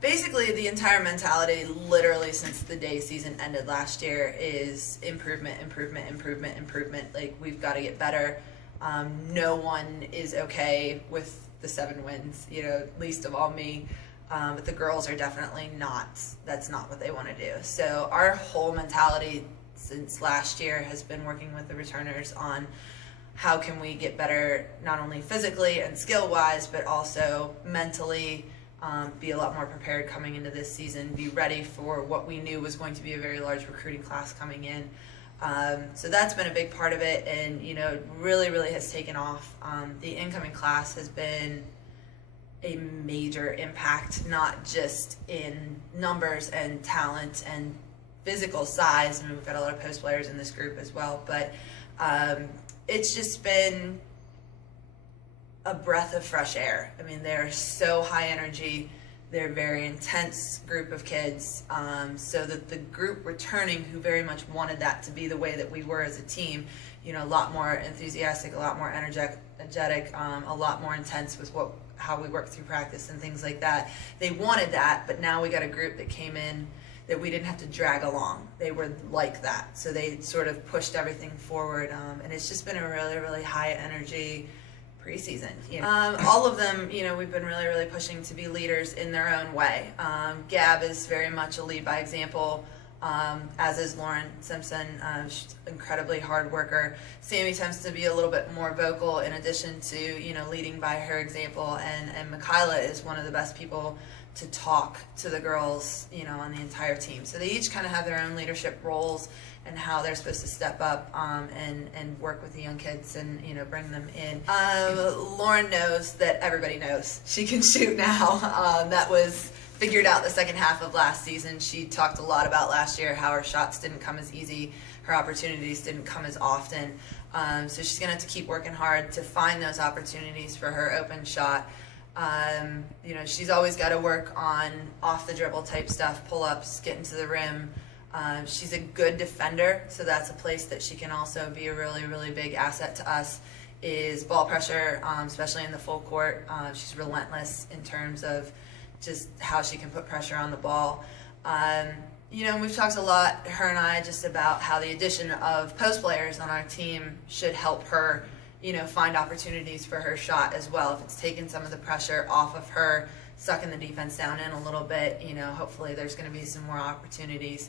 Basically, the entire mentality, literally since the day season ended last year, is improvement, improvement, improvement, improvement. Like, we've got to get better. No one is okay with the 7 wins, least of all me. But the girls are definitely not. That's not what they want to do. So our whole mentality since last year has been working with the returners on how can we get better, not only physically and skill-wise, but also mentally. Be a lot more prepared coming into this season, be ready for what we knew was going to be a very large recruiting class coming in. So that's been a big part of it, and really, really has taken off. The incoming class has been a major impact, not just in numbers and talent and physical size. I mean, we've got a lot of post players in this group as well, but it's just been a breath of fresh air. I mean, they're so high energy. They're a very intense group of kids. So that the group returning, who very much wanted that to be the way that we were as a team, a lot more enthusiastic, a lot more energetic, a lot more intense with how we work through practice and things like that. They wanted that, but now we got a group that came in that we didn't have to drag along. They were like that. So they sort of pushed everything forward. And it's just been a really, really high energy preseason. All of them, we've been really, really pushing to be leaders in their own way. Gab is very much a lead by example, as is Lauren Simpson. She's an incredibly hard worker. Sammy tends to be a little bit more vocal in addition to, leading by her example. And Michaela is one of the best people to talk to the girls, on the entire team. So they each kind of have their own leadership roles and how they're supposed to step up and work with the young kids and bring them in. Lauren knows that everybody knows she can shoot now. That was figured out the second half of last season. She talked a lot about last year how her shots didn't come as easy, her opportunities didn't come as often. So she's gonna have to keep working hard to find those opportunities for her open shot. She's always got to work on off the dribble type stuff, pull-ups, getting to the rim. She's a good defender, so that's a place that she can also be a really, really big asset to us, is ball pressure, especially in the full court. She's relentless in terms of just how she can put pressure on the ball. We've talked a lot, her and I, just about how the addition of post players on our team should help her find opportunities for her shot as well. If it's taken some of the pressure off of her, sucking the defense down in a little bit, hopefully there's going to be some more opportunities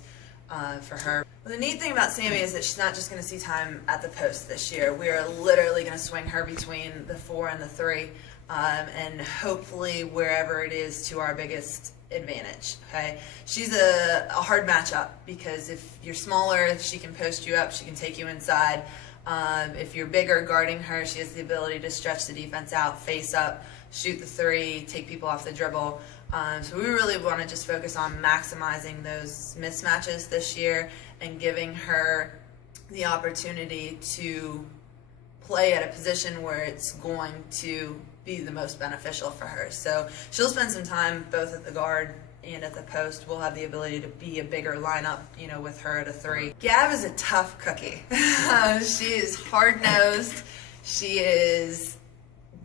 for her. Well, the neat thing about Sammy is that she's not just going to see time at the post this year. We are literally going to swing her between the 4 and the 3, and hopefully wherever it is to our biggest advantage. Okay, she's a hard matchup because if you're smaller, she can post you up, she can take you inside. If you're bigger guarding her, she has the ability to stretch the defense out, face up, shoot the 3, take people off the dribble. So we really want to just focus on maximizing those mismatches this year and giving her the opportunity to play at a position where it's going to be the most beneficial for her. So she'll spend some time both at the guard and at the post. We'll have the ability to be a bigger lineup, with her at a 3. Gab is a tough cookie. She is hard-nosed. She is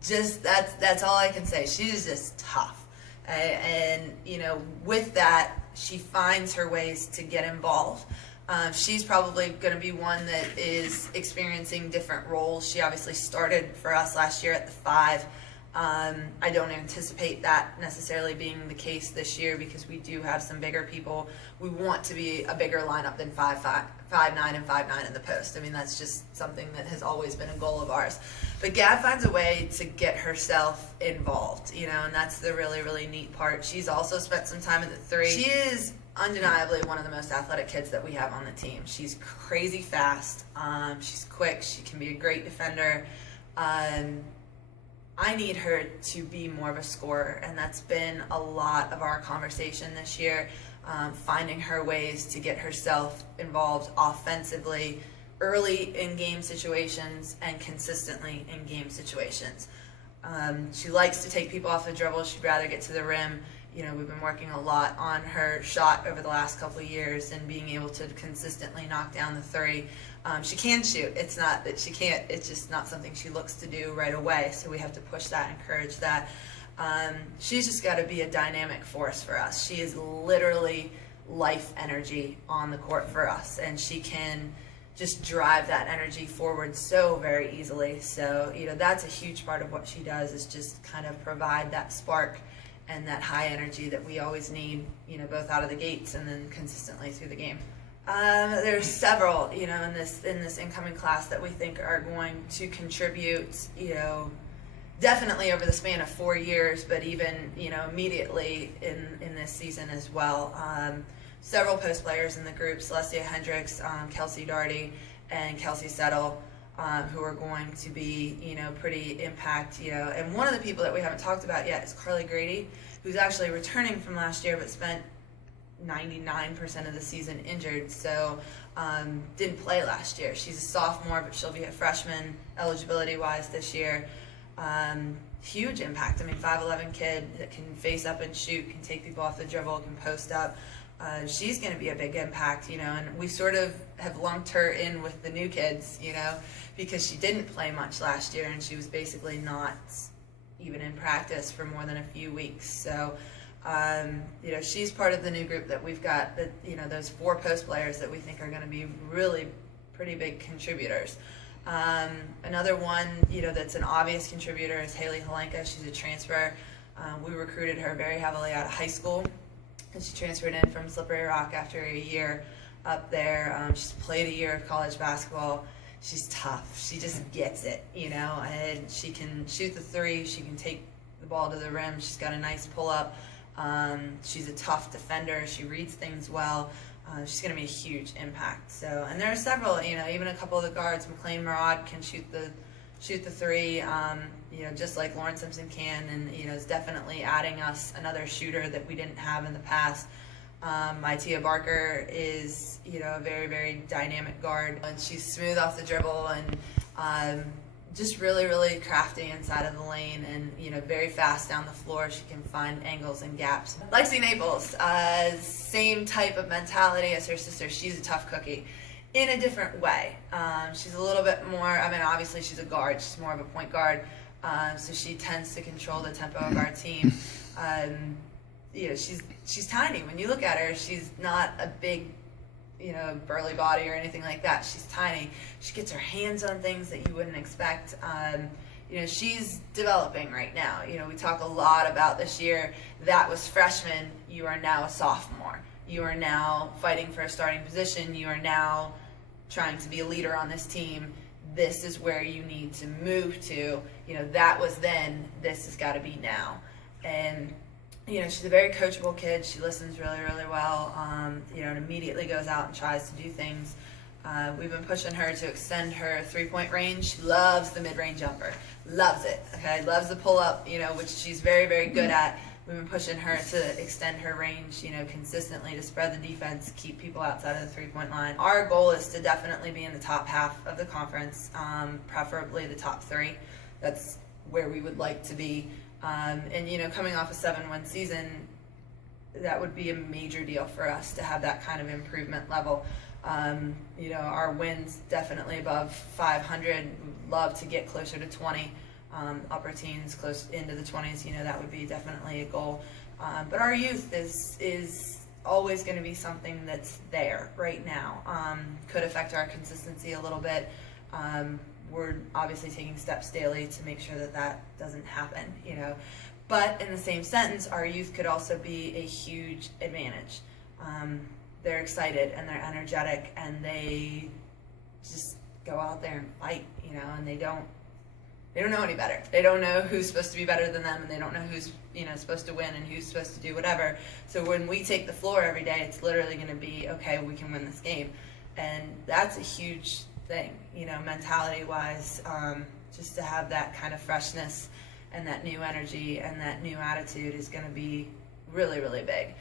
just, that's all I can say. She is just tough. And with that, she finds her ways to get involved. She's probably going to be one that is experiencing different roles. She obviously started for us last year at the 5. I don't anticipate that necessarily being the case this year because we do have some bigger people. We want to be a bigger lineup than 5'9" and 5'9" in the post. I mean, that's just something that has always been a goal of ours. But Gab finds a way to get herself involved, and that's the really, really neat part. She's also spent some time at the 3. She is undeniably one of the most athletic kids that we have on the team. She's crazy fast. She's quick. She can be a great defender. I need her to be more of a scorer, and that's been a lot of our conversation this year, finding her ways to get herself involved offensively early in game situations and consistently in game situations. She likes to take people off the dribble. She'd rather get to the rim. We've been working a lot on her shot over the last couple of years and being able to consistently knock down the 3. She can shoot. It's not that she can't. It's just not something she looks to do right away. So we have to push that, encourage that. She's just got to be a dynamic force for us. She is literally life energy on the court for us, and she can just drive that energy forward so very easily. So, that's a huge part of what she does, is just kind of provide that spark and that high energy that we always need, both out of the gates and then consistently through the game. There's several, in this incoming class that we think are going to contribute, definitely over the span of 4 years, but even, immediately in this season as well. Several post players in the group: Celestia Hendricks, Kelsey Darty, and Kelsey Settle, who are going to be, pretty impact, And one of the people that we haven't talked about yet is Carly Grady, who's actually returning from last year, but spent 99% of the season injured, so didn't play last year. She's a sophomore, but she'll be a freshman eligibility-wise this year. Huge impact. 5'11" kid that can face up and shoot, can take people off the dribble, can post up. She's going to be a big impact, and we sort of have lumped her in with the new kids, because she didn't play much last year, and she was basically not even in practice for more than a few weeks. So, she's part of the new group that we've got, that, those 4 post players that we think are going to be really pretty big contributors. Another one, that's an obvious contributor is Haley Halenka. She's a transfer. We recruited her very heavily out of high school, and she transferred in from Slippery Rock after a year up there. She's played a year of college basketball. She's tough. She just gets it, and she can shoot the 3. She can take the ball to the rim. She's got a nice pull-up. She's a tough defender. She reads things well. She's going to be a huge impact. So, and there are several, even a couple of the guards. McLean Murad can shoot the 3, just like Lauren Simpson can, and, is definitely adding us another shooter that we didn't have in the past. Maitia Barker is, a very, very dynamic guard, and she's smooth off the dribble, and just really, really crafty inside of the lane, and, very fast down the floor. She can find angles and gaps. Lexi Naples, same type of mentality as her sister. She's a tough cookie in a different way. She's a little bit more, obviously she's a guard. She's more of a point guard, so she tends to control the tempo of our team. She's tiny. When you look at her, she's not a big, burly body or anything like that. She's tiny. She gets her hands on things that you wouldn't expect. She's developing right now. We talk a lot about this year. That was freshman. You are now a sophomore. You are now fighting for a starting position. You are now trying to be a leader on this team. This is where you need to move to. That was then. This has got to be now. And she's a very coachable kid. She listens really, really well, and immediately goes out and tries to do things. We've been pushing her to extend her 3-point range. She loves the mid-range jumper. Loves it, okay? Loves the pull-up, which she's very, very good at. We've been pushing her to extend her range, consistently, to spread the defense, keep people outside of the 3-point line. Our goal is to definitely be in the top half of the conference, preferably the top 3. That's where we would like to be. And, coming off a 7-win season, that would be a major deal for us to have that kind of improvement level. Our wins definitely above 500. We'd love to get closer to 20, upper teens, close into the 20s. That would be definitely a goal. But our youth is always going to be something that's there right now. Could affect our consistency a little bit. We're obviously taking steps daily to make sure that doesn't happen, But in the same sentence, our youth could also be a huge advantage. They're excited and they're energetic and they just go out there and fight, and they don't know any better. They don't know who's supposed to be better than them, and they don't know who's, supposed to win and who's supposed to do whatever. So when we take the floor every day, it's literally going to be, okay, we can win this game. And that's a huge thing, mentality-wise, just to have that kind of freshness and that new energy and that new attitude is going to be really, really big.